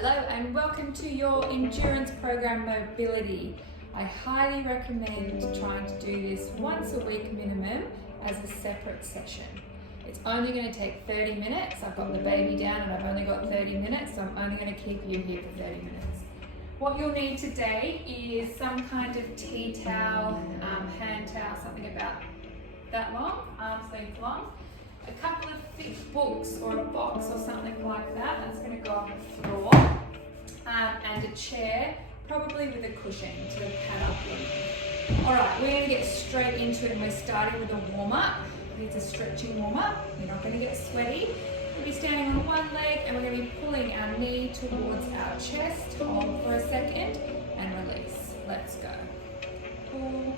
Hello and welcome to your endurance program mobility. I highly recommend trying to do this once a week minimum as a separate session. It's only going to take 30 minutes. I've got the baby down and I've only got 30 minutes, so I'm only going to keep you here for 30 minutes. What you'll need today is some kind of tea towel, hand towel, something about that long, arm's length long. A couple of thick books or a box or something like that, that's going to go on the floor, and a chair, probably with a cushion to pad up in. Alright, we're going to get straight into it and we're starting with a warm-up. It's a stretching warm-up, you're not going to get sweaty. We'll be standing on one leg and we're going to be pulling our knee towards our chest. Hold for a second and release. Let's go. Pull,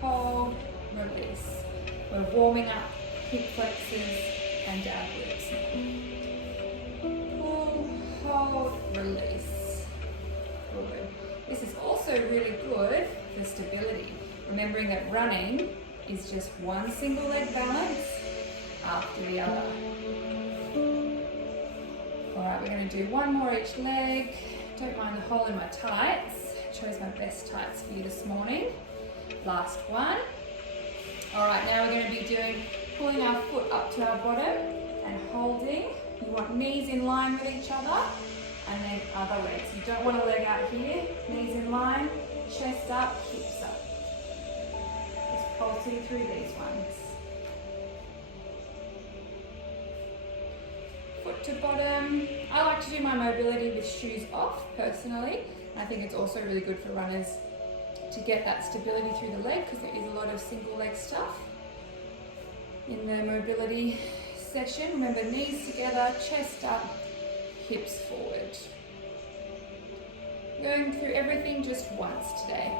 hold, release. We're warming up hip flexors and our glutes now. Pull, hold, release. Good. This is also really good for stability. Remembering that running is just one single leg balance after the other. Alright, we're going to do one more each leg. Don't mind the hole in my tights. I chose my best tights for you this morning. Last one. Alright, now we're going to be pulling our foot up to our bottom and holding. You want knees in line with each other and then other legs. You don't want a leg out here. Knees in line, chest up, hips up. Just pulsing through these ones. Foot to bottom. I like to do my mobility with shoes off personally. I think it's also really good for runners to get that stability through the leg because there is a lot of single leg stuff in the mobility session. Remember, knees together, chest up, hips forward. Going through everything just once today.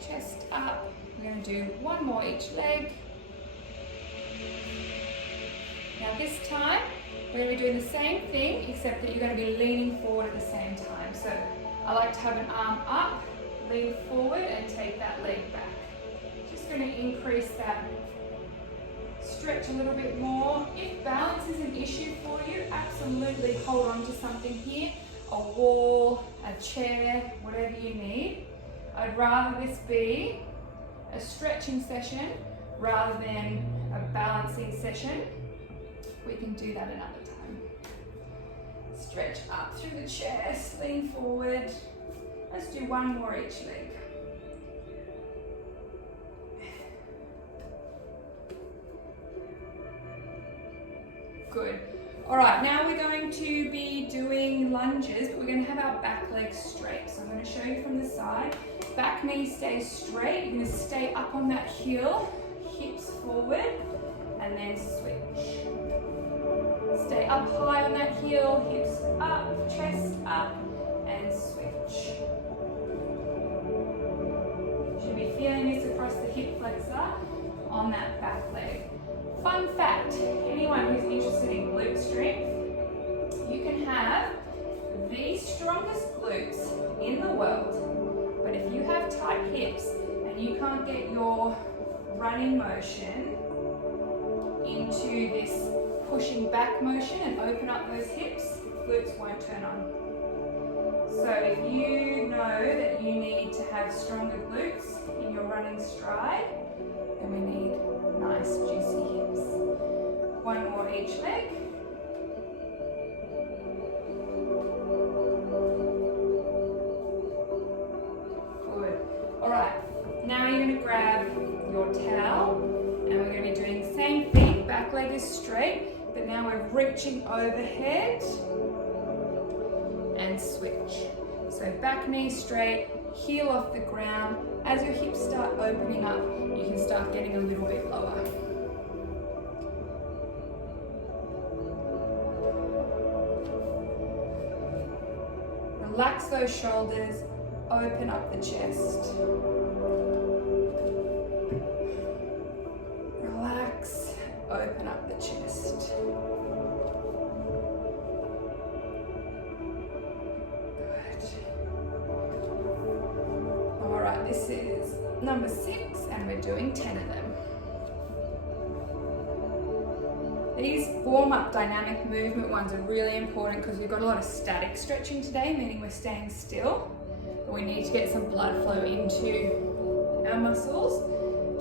Chest up. We're going to do one more each leg. Now this time, we're going to be doing the same thing, except that you're going to be leaning forward at the same time. So I like to have an arm up, lean forward and take that leg back. Just going to increase that stretch a little bit more. If balance is an issue for you, absolutely hold on to something here. A wall, a chair, whatever you need. I'd rather this be a stretching session rather than a balancing session. We can do that another time. Stretch up through the chest, lean forward. Let's do one more each leg. Good. All right, now we're going to be doing lunges, but we're going to have our back leg straight. So I'm going to show you from the side. Back knee stays straight. You're going to stay up on that heel, hips forward, and then switch. Stay up high on that heel, hips up, chest up, and switch. Should be feeling this across the hip flexor on that back leg. Fun fact, anyone who's interested in glute strength, you can have the strongest glutes in the world, but if you have tight hips and you can't get your running motion into this pushing back motion and open up those hips, glutes won't turn on. So if you know that you need to have stronger glutes in your running stride, then we need nice juicy hips. One more each leg. Good. Alright, now you're going to grab your towel and we're going to be doing the same thing. Back leg is straight, but now we're reaching overhead and switch. So back knee straight, heel off the ground. As your hips start opening up, you can start getting a little bit lower. Relax those shoulders, open up the chest. Relax, open up the chest. Alright, this is number 6 and we're doing 10 of them. These warm-up dynamic movement ones are really important because we've got a lot of static stretching today, meaning we're staying still. But we need to get some blood flow into our muscles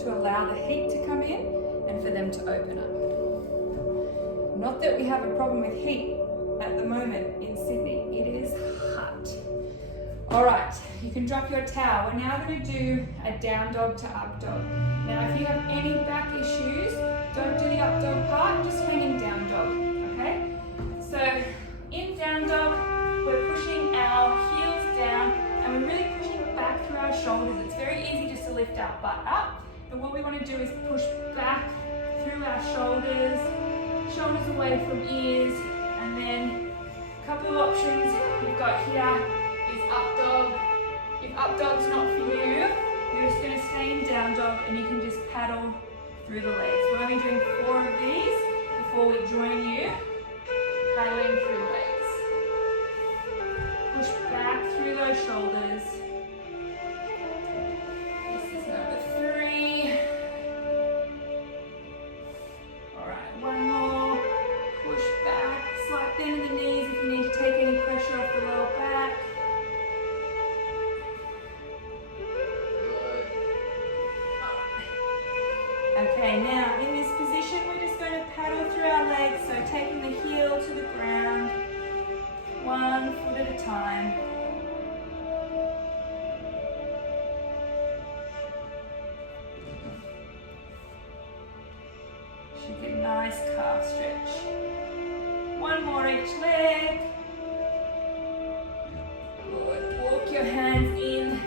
to allow the heat to come in and for them to open up. Not that we have a problem with heat at the moment in Sydney. It is hot. All right, you can drop your towel. We're now going to do a down dog to up dog. Now, if you have any back issues, don't do the up dog part, just hang in down dog, okay? So, in down dog, we're pushing our heels down and we're really pushing back through our shoulders. It's very easy just to lift our butt up, but what we want to do is push back through our shoulders, shoulders away from ears, and then a couple of options we've got here is up dog. If up dog's not for you, you're just going to stay in down dog and you can just paddle through the legs. We're only doing 4 of these before we join you, paddling through the legs. Push back through those shoulders. This is number 3. Alright, one more. Push back, slight bend in the knees if you need to take any pressure off the lower back. Okay, now in this position we're just going to paddle through our legs, so taking the heel to the ground, 1 foot at a time. Should get a nice calf stretch. 1 more each leg. Good. Walk your hands in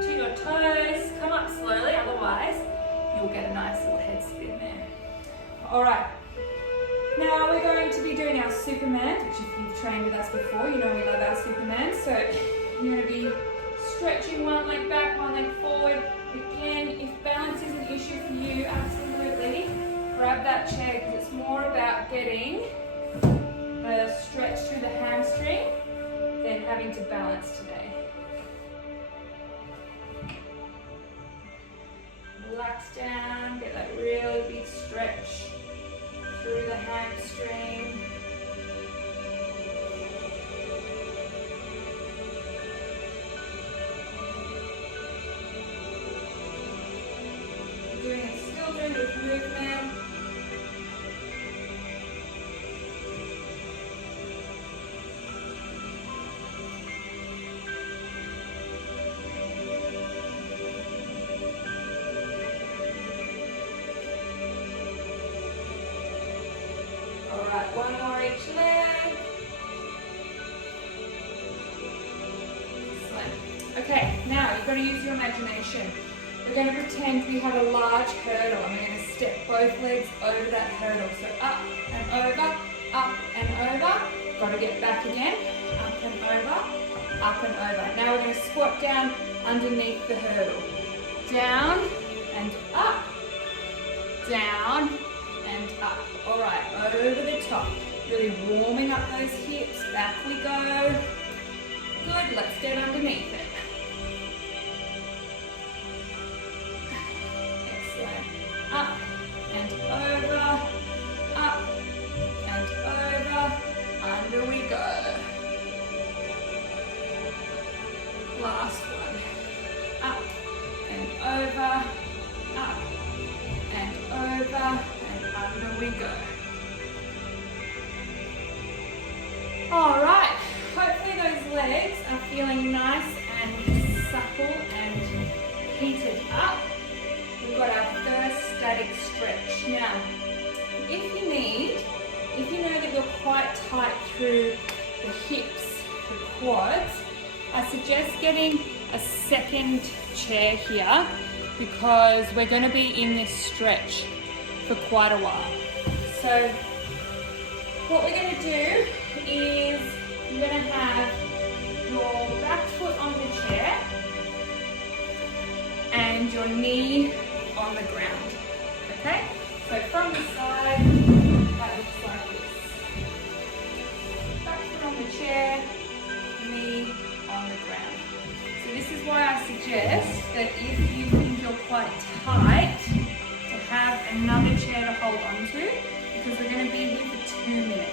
to your toes. Come up slowly, otherwise you'll get a nice little head spin there. Alright, now we're going to be doing our Superman, which if you've trained with us before, you know we love our Superman. So you're going to be stretching one leg back, one leg forward. Again, if balance is an issue for you, absolutely grab that chair because it's more about getting the stretch through the hamstring than having to balance today. Relax down, get that really big stretch through the hamstring. Still doing it with movement. One more each leg. Excellent. Okay, now you've got to use your imagination. We're going to pretend we have a large hurdle and we're going to step both legs over that hurdle. So up and over, up and over. Got to get back again. Up and over, up and over. Now we're going to squat down underneath the hurdle. Down and up, down and up. All right, over the top. Really warming up those hips. Back we go. Good, let's get underneath it. Excellent. Up and over, up and over, under we go. Last one. Up and over, up and over, and under we go. All right, hopefully those legs are feeling nice and supple and heated up. We've got our first static stretch. Now, if you know that you're quite tight through the hips, the quads, I suggest getting a second chair here because we're going to be in this stretch for quite a while. So what we're going to do is you're going to have your back foot on the chair and your knee on the ground. Okay? So from the side, that looks like this. Back foot on the chair, knee on the ground. So this is why I suggest that if you think you're quite tight, to have another chair to hold on to, because we're going to be here for 2 minutes.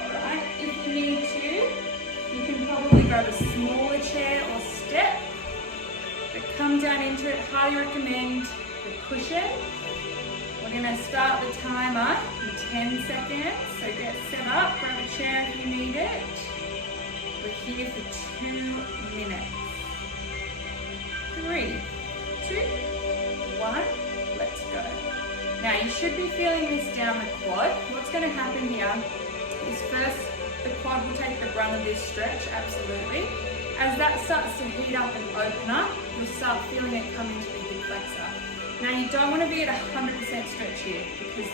Alright, if you need to, you can probably grab a smaller chair or step, but come down into it. Highly recommend the cushion. We're going to start the timer in 10 seconds, so get set up, grab a chair if you need it. We're here for 2 minutes. 3, 2, 1, let's go. Now you should be feeling this down the quad. What's going to happen here is first the quad will take the brunt of this stretch, absolutely. As that starts to heat up and open up, you'll start feeling it come into the hip flexor. Now you don't want to be at 100% stretch here because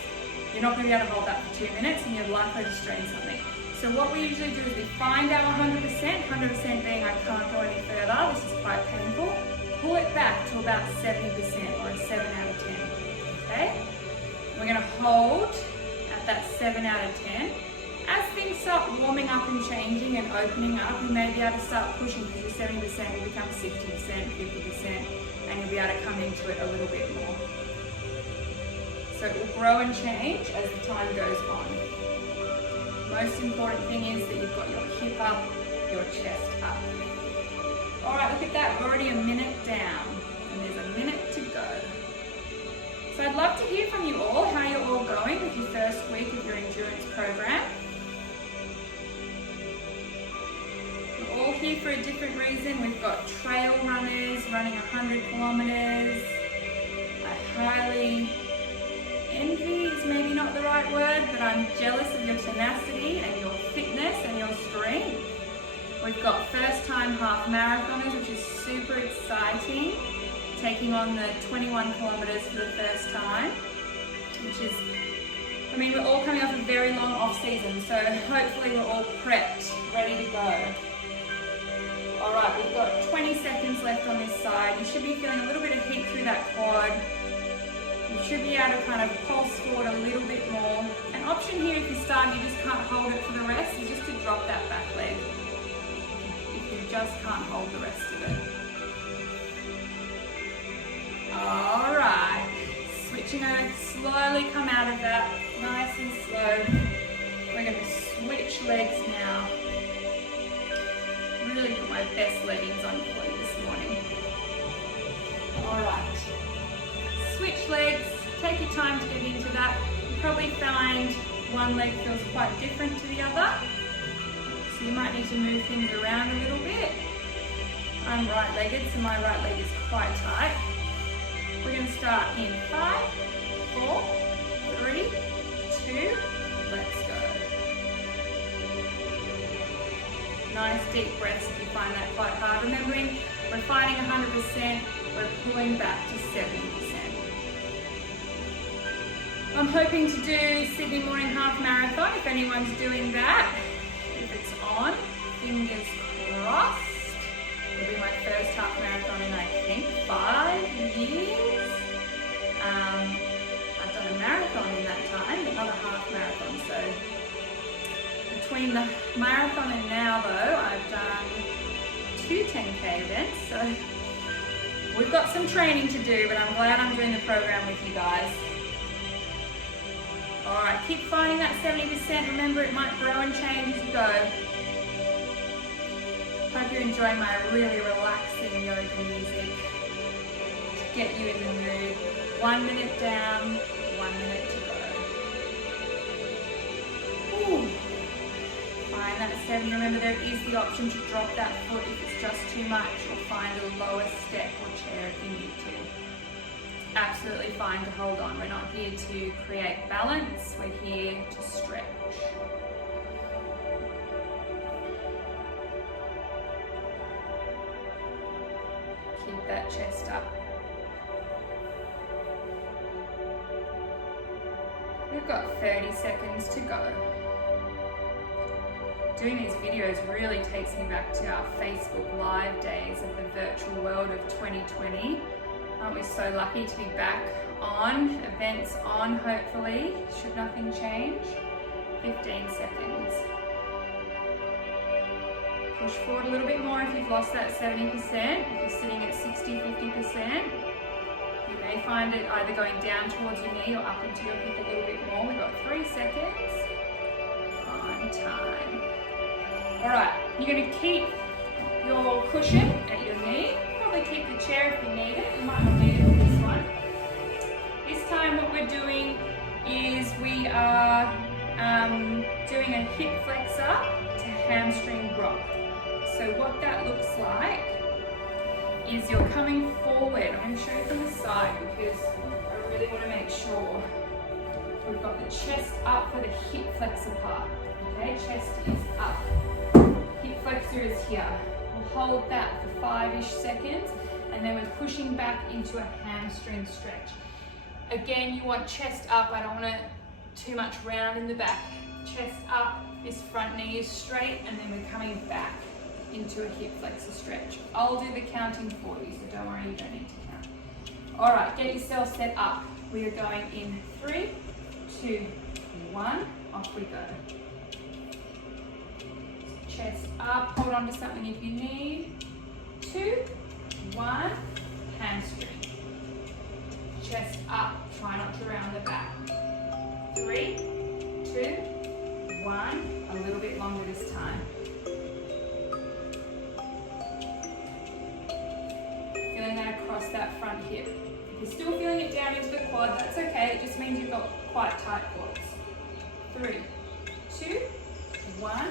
you're not going to be able to hold that for 2 minutes and you're likely to strain something. So what we usually do is we find our 100% being I can't go any further, this is quite painful. Pull it back to about 70% or a 7 out of 10, okay? We're going to hold at that 7 out of 10. As things start warming up and changing and opening up, you may be able to start pushing because your 70% will become 60%, 50%, and you'll be able to come into it a little bit more. So it will grow and change as the time goes on. Most important thing is that you've got your hip up, your chest up. All right, look at that, we're already a minute down, and there's a minute to go. So I'd love to hear from you all, how you're all going with your first week of your endurance program. We're all here for a different reason. We've got trail runners running 100 kilometers. I highly envy is maybe not the right word, but I'm jealous of your tenacity and your fitness and your strength. We've got first time half marathoners, which is super exciting, taking on the 21 kilometers for the first time, which is, I mean, we're all coming off a very long off season, so hopefully we're all prepped, ready to go. All right, we've got 20 seconds left on this side. You should be feeling a little bit of heat through that quad. You should be able to kind of pulse forward a little bit more. An option here if you start and you just can't hold it for the rest is just to drop that back leg. If you just can't hold the rest of it. All right, switching over, slowly come out of that, nice and slow. We're going to switch legs now. Really put my best leggings on for you this morning. All right. Switch legs, take your time to get into that. You probably find one leg feels quite different to the other, so you might need to move things around a little bit. I'm right-legged, so my right leg is quite tight. We're going to start in 5, 4, 3, 2, let's go. Nice deep breaths if you find that quite hard. Remembering, we're fighting 100%, we're pulling back to 70%. I'm hoping to do Sydney morning half marathon if anyone's doing that. If it's on, fingers crossed. It'll be my first half marathon in I think 5 years. I've done a marathon in that time, but not a half marathon. So between the marathon and now though, I've done 2 10K events. So we've got some training to do, but I'm glad I'm doing the program with you guys. All right, keep finding that 70%. Remember, it might grow and change as you go. Hope you're enjoying my really relaxing yoga music to get you in the mood. 1 minute down, 1 minute to go. Ooh. Find that 70. Remember, there is the option to drop that foot if it's just too much, or find a lower step or chair if you need to. Absolutely fine to hold on. We're not here to create balance, we're here to stretch. Keep that chest up. We've got 30 seconds to go. Doing these videos really takes me back to our Facebook Live days of the virtual world of 2020. Aren't we so lucky to be back on, events on hopefully, should nothing change. 15 seconds. Push forward a little bit more if you've lost that 70%, if you're sitting at 60, 50%. You may find it either going down towards your knee or up into your hip a little bit more. We've got 3 seconds on time. All right, you're going to keep your cushion at your knee. Probably keep the chair if you need it. You might not need it for this one. This time what we're doing is we are doing a hip flexor to hamstring rock. So what that looks like is you're coming forward. I'm going to show you from the side because I really want to make sure we've got the chest up for the hip flexor part. Okay, chest is up. Hip flexor is here. We'll hold that for 5-ish seconds and then we're pushing back into a hamstring stretch. Again, you want chest up. I don't want it too much round in the back. Chest up, this front knee is straight, and then we're coming back into a hip flexor stretch. I'll do the counting for you, so don't worry, you don't need to count. All right, get yourself set up. We are going in 3, 2, 1, off we go. Chest up, hold on to something if you need. 2, 1, hamstring. Chest up, try not to round the back. 3, 2, 1, a little bit longer this time. Feeling that across that front hip. If you're still feeling it down into the quad, that's okay. It just means you've got quite tight quads. 3, 2, 1.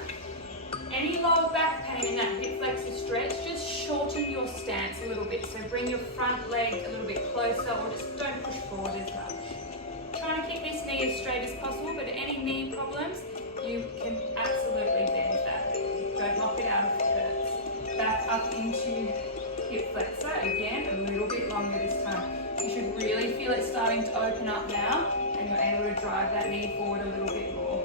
Any lower back pain in that hip flexor stretch, just shorten your stance a little bit. So bring your front leg a little bit closer or just don't push forward as much. Trying to keep this knee as straight as possible, but any knee problems, you can absolutely bend that. Don't knock it out if it hurts. Back up into hip flexor, again, a little bit longer this time. You should really feel it starting to open up now, and you're able to drive that knee forward a little bit more.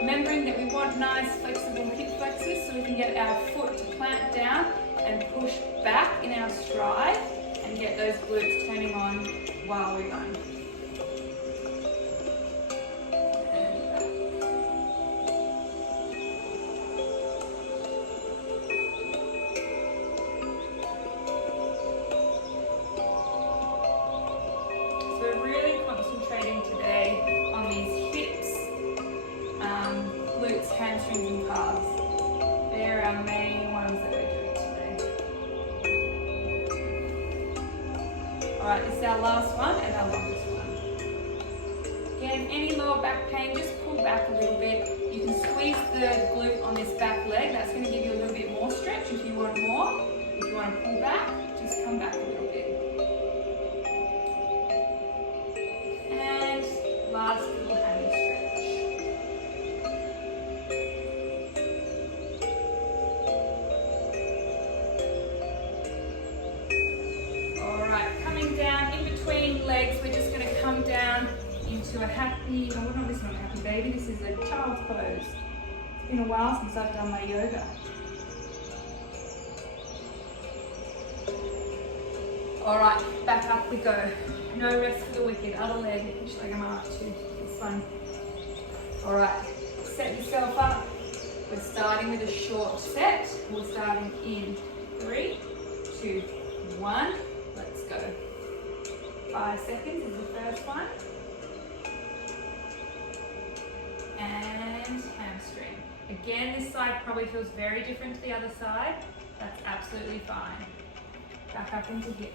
Remembering that we want nice flexible hip flexors so we can get our foot to plant down and push back in our stride and get those glutes turning on while we run. So we're really concentrating today on these hips, glutes, hamstrings and calves. They're our main ones that we're doing today. Alright, this is our last one and our longest one. Again, any lower back pain, just pull back a little bit. You can squeeze the glute on this back leg. That's going to give you a little bit more stretch if you want more. If you want to pull back, just come back a little bit. And last little hammy stretch. Alright, coming down in between legs, we're just going to come down into a happy, oh no, this is not a happy baby, this is a child's pose. It's been a while since I've done my yoga. Alright, back up we go. No rest for the wicked. Other leg, which leg am I up to? This one. Alright, set yourself up. We're starting with a short set. We're starting in 3, 2, 1. Let's go. 5 seconds is the first one. And hamstring. Again, this side probably feels very different to the other side. That's absolutely fine. Back up into hip.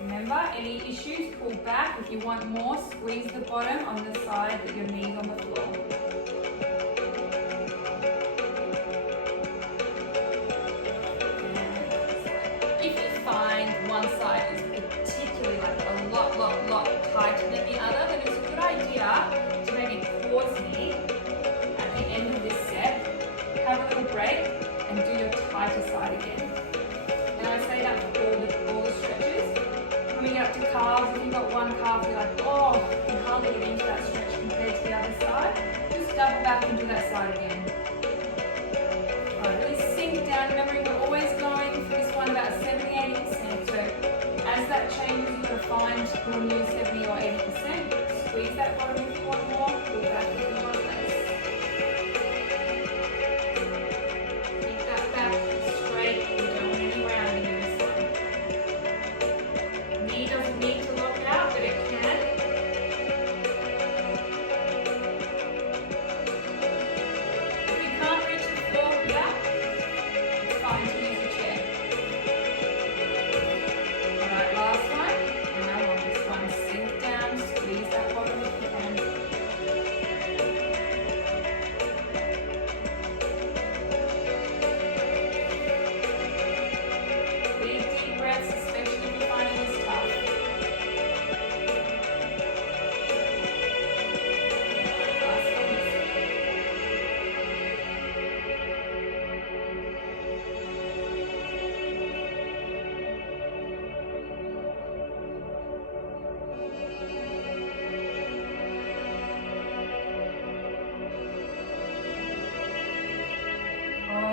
Remember, any issues, pull back. If you want more, squeeze the bottom on the side that your knee's on the floor. If you find one side is particularly like a lot tighter than the other, then it's a good idea to maybe pause here at the end of this set, have a little break, and do your tighter side again. And I say that for all the stretches. Coming up to calves, if you've got one calf, you're like, oh, I can hardly get into that stretch compared to the other side. Just double back and do that side again. Alright, really sink down. Remembering we're always going for this one about 70-80%. So as that changes, you've got to find your new 70 or 80%. Squeeze that bottom if you want more, pull back if you want less. Keep that back straight. We don't want any rounding in this one.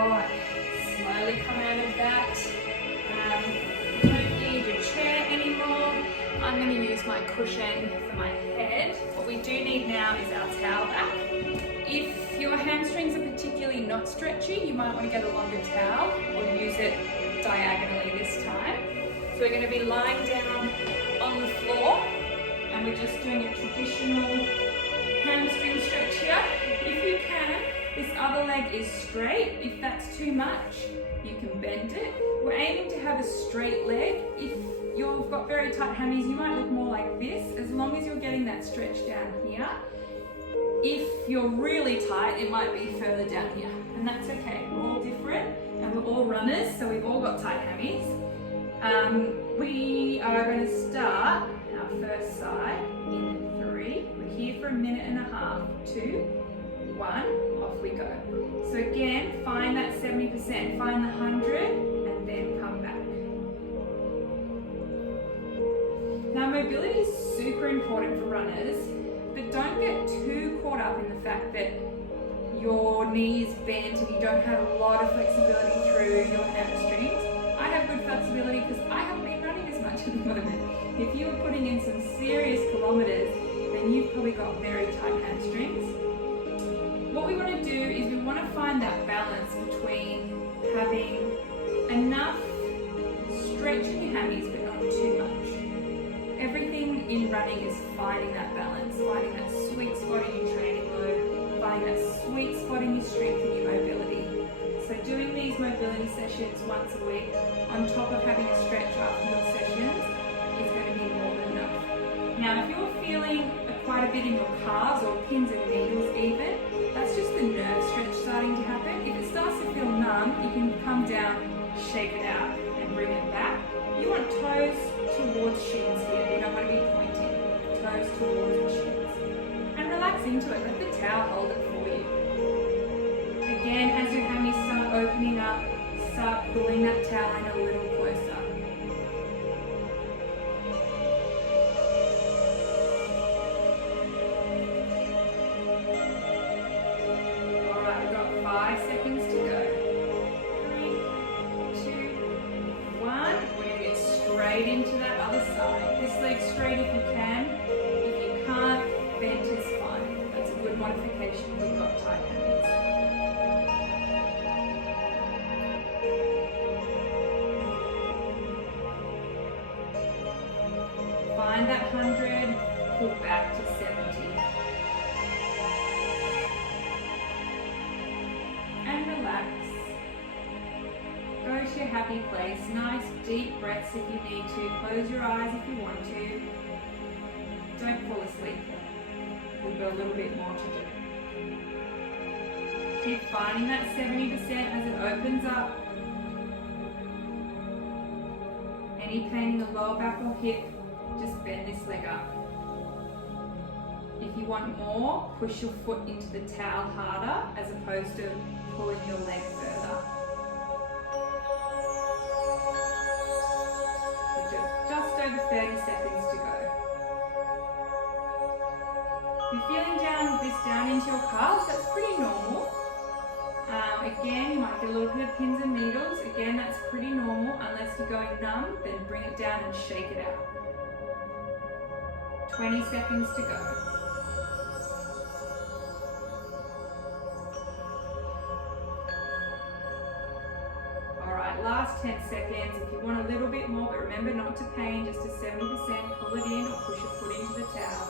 Alright, slowly come out of that. Don't need your chair anymore. I'm going to use my cushion for my head. What we do need now is our towel back. If your hamstrings are particularly not stretchy, you might want to get a longer towel or use it diagonally this time. So we're going to be lying down on the floor and we're just doing a traditional hamstring stretch here. If you can, this other leg is straight. If that's too much, you can bend it. We're aiming to have a straight leg. If you've got very tight hammies, you might look more like this, as long as you're getting that stretch down here. If you're really tight, it might be further down here, and that's okay. We're all different, and we're all runners, so we've all got tight hammies. We are going to start our first side in 3. We're here for a minute and a half. 2, 1, off we go. So again, find that 70%, find the 100, and then come back. Now, mobility is super important for runners, but don't get too caught up in the fact that your knees bent and you don't have a lot of flexibility through your hamstrings. I have good flexibility because I haven't been running as much at the moment. If you were putting in some serious kilometers, then you've probably got very tight hamstrings. What we want to do is we want to find that balance between having enough stretch in your hammies but not too much. Everything in running is finding that balance, finding that sweet spot in your training load, finding that sweet spot in your strength and your mobility. So doing these mobility sessions once a week on top of having a stretch after your sessions is going to be more than enough. Now, if you're feeling quite a bit in your calves or pins and needles even, that's just the nerve stretch starting to happen. If it starts to feel numb, you can come down, shake it out and bring it back. You want toes towards shins here. You don't want to be pointing. Toes towards the shins. And relax into it. Let the towel hold it for you. Again, as your hammies start opening up, start pulling that towel in a little closer. Alright, we've got 5 seconds to go. 3, 2, 1. We're going to get straight into that other side. This leg straight if you can. If you can't, bent is fine. That's a good modification if you've got tight hammies. Find that 100, pull back to 70. And relax. Go to your happy place. Nice deep breaths if you need to. Close your eyes if you want to. Don't fall asleep. We've got a little bit more to do. Keep finding that 70% as it opens up. Any pain in the lower back or hip, just bend this leg up. If you want more, push your foot into the towel harder as opposed to pulling your leg further. So just over 30 seconds to go. If you're feeling down into your calves, that's pretty normal. Again, you might get a little bit of pins and needles. Again, that's pretty normal. Unless you're going numb, then bring it down and shake it out. 20 seconds to go. Alright, last 10 seconds. If you want a little bit more, but remember not to pain, just to 70%, pull it in or push your foot into the towel.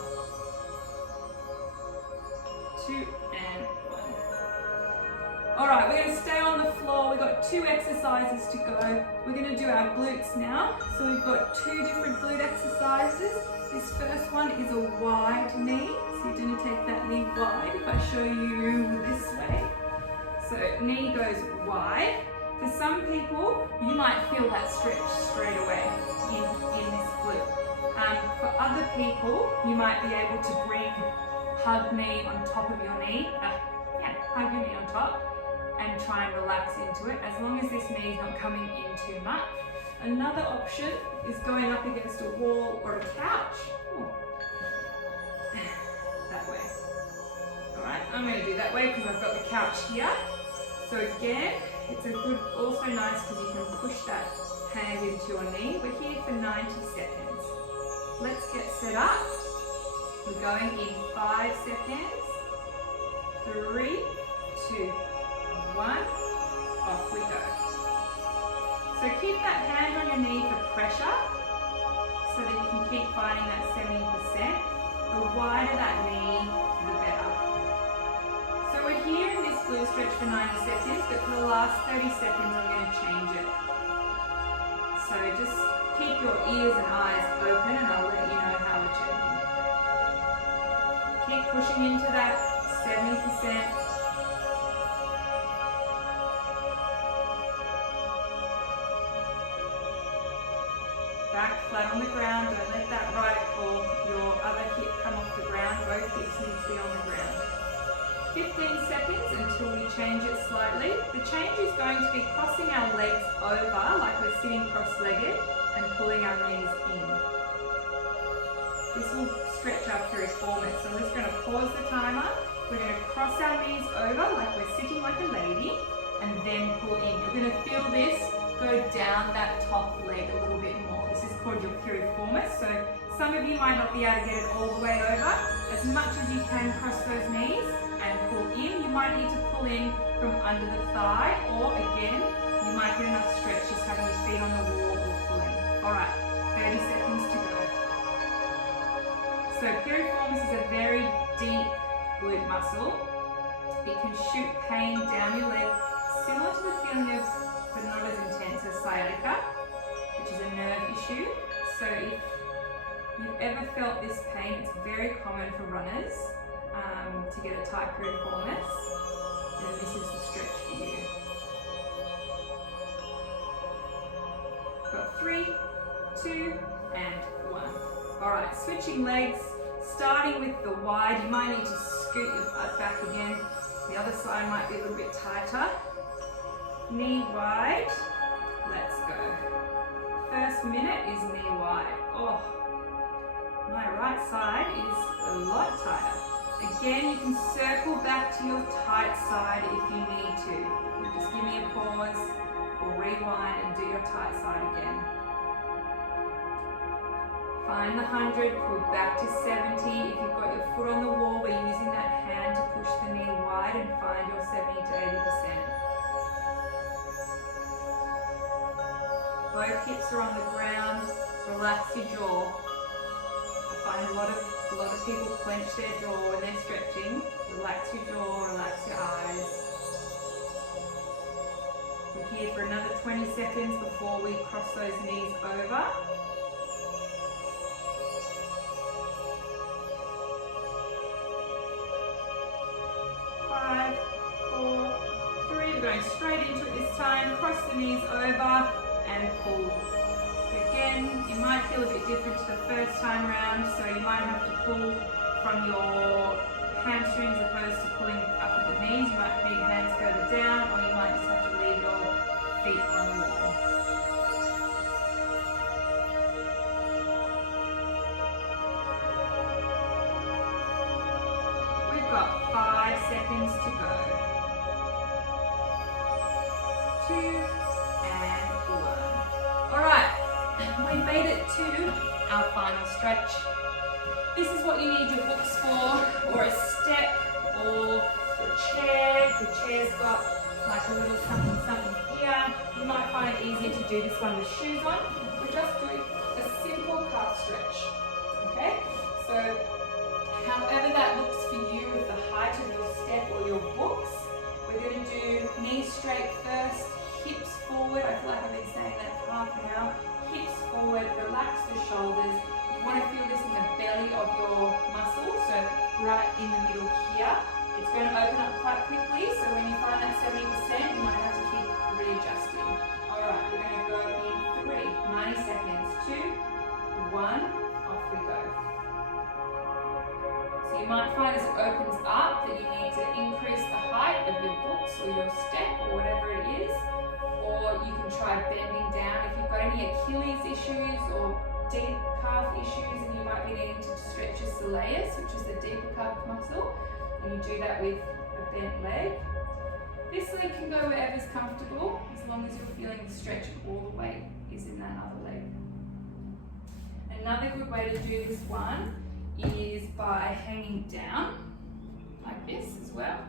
2 and 1. Alright, we're going to stay on the floor. We've got 2 exercises to go. We're going to do our glutes now. So we've got 2 different glute exercises. This first one is a wide knee. So you're going to take that knee wide. If I show you this way. So knee goes wide. For some people, you might feel that stretch straight away in this glute. For other people, you might be able to bring hug knee on top of your knee. Hug your knee on top and try and relax into it, as long as this knee is not coming in too much. Another option is going up against a wall or a couch. That way. Alright, I'm going to do that way because I've got the couch here. So again, It's also nice because you can push that hand into your knee. We're here for 90 seconds. Let's get set up. We're going in 5 seconds. 3, 2, 1. Off we go. So keep that hand on your knee for pressure so that you can keep finding that 70%. The wider that knee, the better. So we're here in this glute stretch for 90 seconds, but for the last 30 seconds I'm going to change it. So just keep your ears and eyes open and I'll let you know how we're changing. Keep pushing into that 70%. Back flat on the ground, don't let that right or your other hip come off the ground, both hips need to be on the ground. 15 seconds until we change it slightly. The change is going to be crossing our legs over like we're sitting cross-legged and pulling our knees in. This will stretch our piriformis. So I'm just going to pause the timer. We're going to cross our knees over like we're sitting like a lady and then pull in. You're going to feel this go down that top leg a little bit more. This is called your piriformis. So some of you might not be able to get it all the way over. As much as you can cross those knees and pull in. You might need to pull in from under the thigh, or again, you might get enough stretch just having your feet on the wall or pulling. Alright, 30 seconds to go. So piriformis is a very deep glute muscle. It can shoot pain down your leg, similar to the feeling of, but not as intense as sciatica, which is a nerve issue. So if you've ever felt this pain, it's very common for runners to get a tight piriformis, then this is the stretch for you. Got 3, 2, and 1. Alright, switching legs, starting with the wide. You might need to scoot your butt back again. The other side might be a little bit tighter. Knee wide, let's go. First minute is knee wide. Oh, my right side is a lot tighter. Again, you can circle back to your tight side if you need to. You just give me a pause or rewind and do your tight side again. Find the 100, pull back to 70. If you've got your foot on the wall, we're using that hand to push the knee wide and find your 70 to 80%. Both hips are on the ground. Relax your jaw. I find a lot of people clench their jaw when they're stretching. Relax your jaw, relax your eyes. We're here for another 20 seconds before we cross those knees over. 5, 4, 3. We're going straight into it this time. Cross the knees over and pull. Again, it might feel a bit different to the first time round, so you might have to pull from your hamstrings as opposed to pulling up at the knees. You might need hands further down, or you might just have to leave your feet on the wall. We've got 5 seconds to go. 2 and 1. Alright, we made it to our final stretch. This is what you need your books for, or a step, or a chair. The chair's got like a little something here. You might find it easier to do this one with shoes on. We're just doing a simple calf stretch. Okay? So, however that looks for you with the height of your step or your books, we're going to do knees straight first, hips forward. I feel like I've been saying that for half an hour. Hips forward, relax the shoulders. You want to feel this in the belly of your muscle, so right in the middle here. It's going to open up quite quickly, so when you find that 70%, you might have to keep readjusting. Alright, we're going to go in 3, 90 seconds, 2, 1, off we go. So you might find as it opens up that you need to increase the height of your books or your step or whatever it is, or you can try bending down. If you've got any Achilles issues or deep calf issues, and you might be needing to stretch your Soleus, which is the deeper calf muscle, and you do that with a that bent leg. This leg can go wherever's comfortable, as long as you're feeling the stretch of all the weight is in that other leg. Another good way to do this one is by hanging down, like this as well.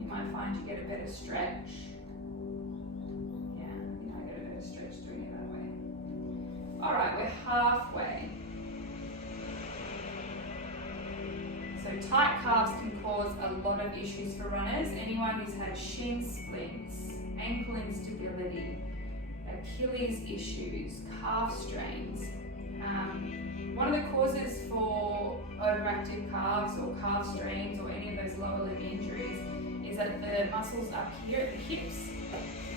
You might find you get a better stretch. Yeah, you might get a better stretch doing it that way. All right, we're halfway. So tight calves can cause a lot of issues for runners. Anyone who's had shin splints, ankle instability, Achilles issues, calf strains. One of the causes for overactive calves or calf strains or any of those lower limb injuries is that the muscles up here at the hips,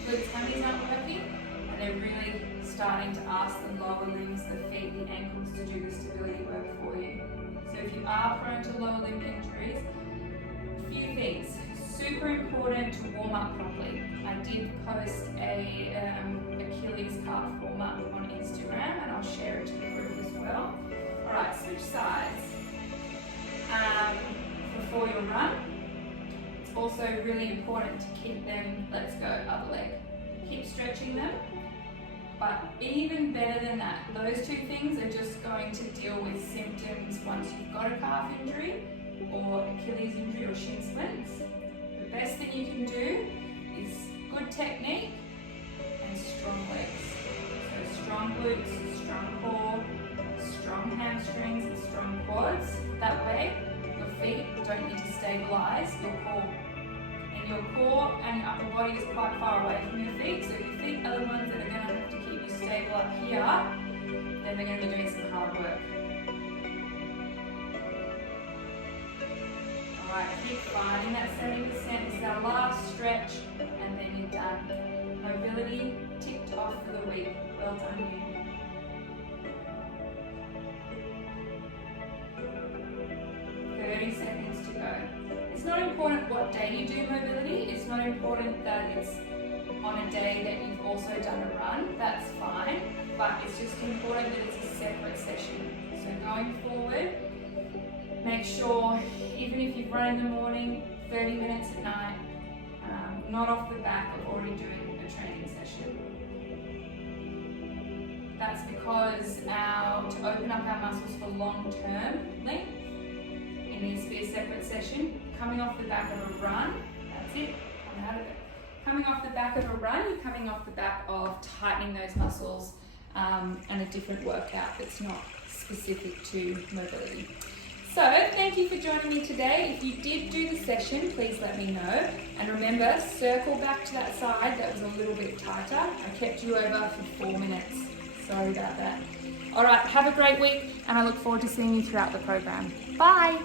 glutes, hammies aren't working, and they're really starting to ask the lower limbs, the feet, the ankles to do the stability work for you. So if you are prone to lower limb injuries, a few things. Super important to warm up properly. I did post a Achilles calf warm up on Instagram, and I'll share it to the group as well. All right, switch sides. Before your run, it's also really important to keep them, let's go, other leg. Keep stretching them. But even better than that, those two things are just going to deal with symptoms once you've got a calf injury or Achilles injury or shin splints. The best thing you can do is good technique and strong legs. So strong glutes, strong core, strong hamstrings and strong quads. That way your feet don't need to stabilize your core. And your core and your upper body is quite far away from your feet, so your feet are the ones that are going to have to keep you stable up here, then they're going to be doing some hard work. Alright, keep finding that 70%. This is our last stretch, and then you're done. Mobility ticked off for the week. Well done, you. Seconds to go. It's not important what day you do mobility. It's not important that it's on a day that you've also done a run. That's fine, but it's just important that it's a separate session. So going forward, make sure, even if you've run in the morning, 30 minutes at night, not off the back of already doing a training session. That's because to open up our muscles for long-term length, it needs to be a separate session. Coming off the back of a run, that's it, come out of it. Coming off the back of a run, you're coming off the back of tightening those muscles and a different workout that's not specific to mobility. So, thank you for joining me today. If you did do the session, please let me know. And remember, circle back to that side that was a little bit tighter. I kept you over for 4 minutes. Sorry about that. All right, have a great week, and I look forward to seeing you throughout the program. Bye.